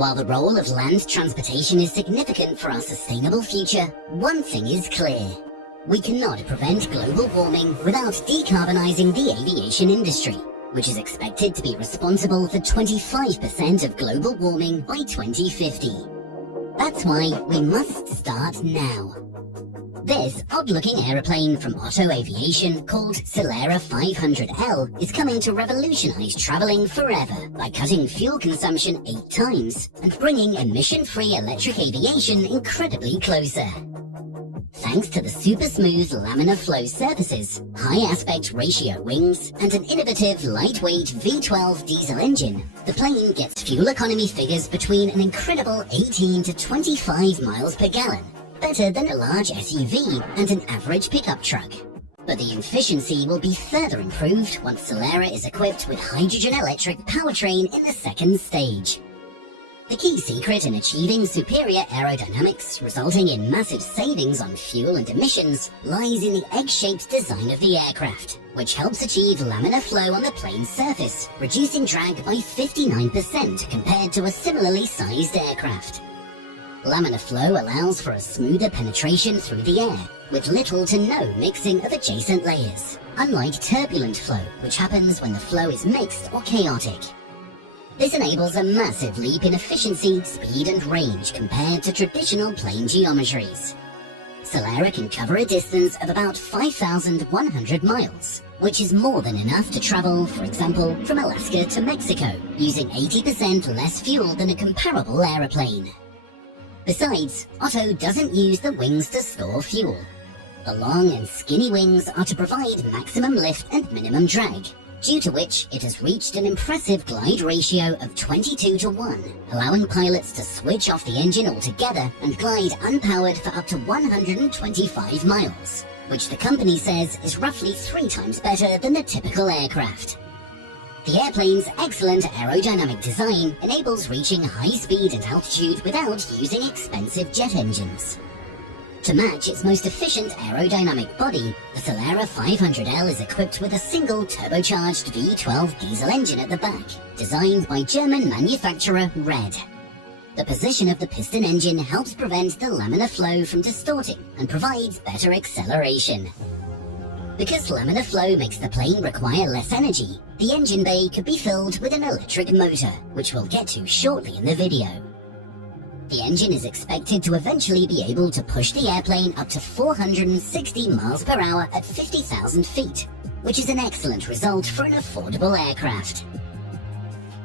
While the role of land transportation is significant for our sustainable future, one thing is clear. We cannot prevent global warming without decarbonizing the aviation industry, which is expected to be responsible for 25% of global warming by 2050. That's why we must start now. This odd-looking aeroplane from Otto Aviation called Celera 500L is coming to revolutionize traveling forever by cutting fuel consumption 8 times and bringing emission-free electric aviation incredibly closer. Thanks to the super smooth laminar flow surfaces, high aspect ratio wings, and an innovative lightweight V12 diesel engine, the plane gets fuel economy figures between an incredible 18 to 25 miles per gallon, better than a large SUV and an average pickup truck. But the efficiency will be further improved once Celera is equipped with hydrogen electric powertrain in the second stage. The key secret in achieving superior aerodynamics, resulting in massive savings on fuel and emissions, lies in the egg-shaped design of the aircraft, which helps achieve laminar flow on the plane's surface, reducing drag by 59% compared to a similarly sized aircraft. Laminar flow allows for a smoother penetration through the air, with little to no mixing of adjacent layers, unlike turbulent flow, which happens when the flow is mixed or chaotic. This enables a massive leap in efficiency, speed and range compared to traditional plane geometries. Celera can cover a distance of about 5,100 miles, which is more than enough to travel, for example, from Alaska to Mexico, using 80% less fuel than a comparable aeroplane. Besides, Otto doesn't use the wings to store fuel. The long and skinny wings are to provide maximum lift and minimum drag, due to which it has reached an impressive glide ratio of 22 to 1, allowing pilots to switch off the engine altogether and glide unpowered for up to 125 miles, which the company says is roughly 3 times better than the typical aircraft. The airplane's excellent aerodynamic design enables reaching high speed and altitude without using expensive jet engines. To match its most efficient aerodynamic body, the Celera 500L is equipped with a single turbocharged V12 diesel engine at the back, designed by German manufacturer Red. The position of the piston engine helps prevent the laminar flow from distorting and provides better acceleration. Because laminar flow makes the plane require less energy, the engine bay could be filled with an electric motor, which we'll get to shortly in the video. The engine is expected to eventually be able to push the airplane up to 460 miles per hour at 50,000 feet, which is an excellent result for an affordable aircraft.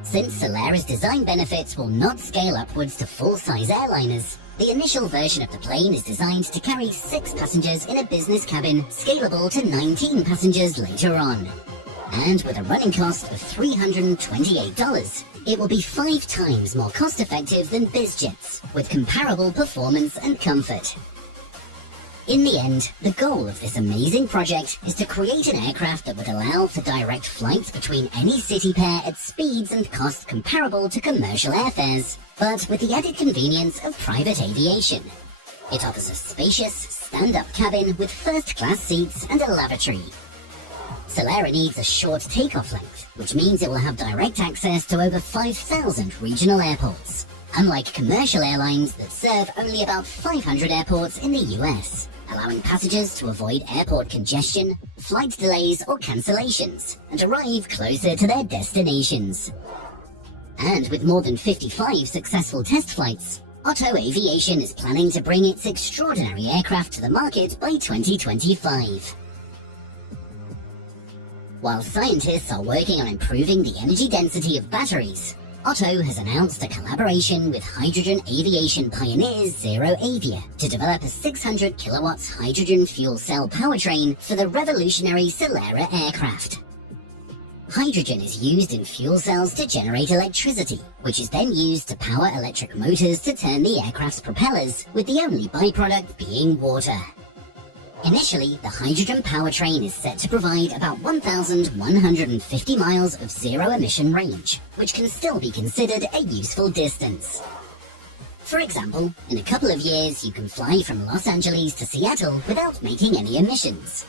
Since Celera's design benefits will not scale upwards to full-size airliners, the initial version of the plane is designed to carry 6 passengers in a business cabin, scalable to 19 passengers later on. And with a running cost of $328, it will be 5 times more cost-effective than BizJets, with comparable performance and comfort. In the end, the goal of this amazing project is to create an aircraft that would allow for direct flights between any city pair at speeds and costs comparable to commercial airfares, but with the added convenience of private aviation. It offers a spacious, stand-up cabin with first-class seats and a lavatory. Celera needs a short takeoff length, which means it will have direct access to over 5,000 regional airports, unlike commercial airlines that serve only about 500 airports in the US, allowing passengers to avoid airport congestion, flight delays or cancellations, and arrive closer to their destinations. And with more than 55 successful test flights, Otto Aviation is planning to bring its extraordinary aircraft to the market by 2025. While scientists are working on improving the energy density of batteries, Otto has announced a collaboration with hydrogen aviation pioneers Zero Avia to develop a 600 kilowatts hydrogen fuel cell powertrain for the revolutionary Celera aircraft. Hydrogen is used in fuel cells to generate electricity, which is then used to power electric motors to turn the aircraft's propellers, with the only byproduct being water. Initially, the hydrogen powertrain is set to provide about 1,150 miles of zero-emission range, which can still be considered a useful distance. For example, in a couple of years you can fly from Los Angeles to Seattle without making any emissions.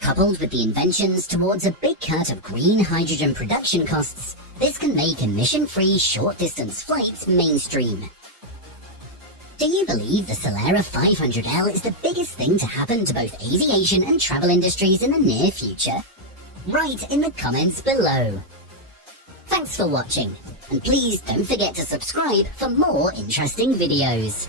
Coupled with the inventions towards a big cut of green hydrogen production costs, This can make emission-free short-distance flights mainstream. Do you believe the Celera 500L is the biggest thing to happen to both aviation and travel industries in the near future? Write in the comments below. Thanks for watching, and please don't forget to subscribe for more interesting videos.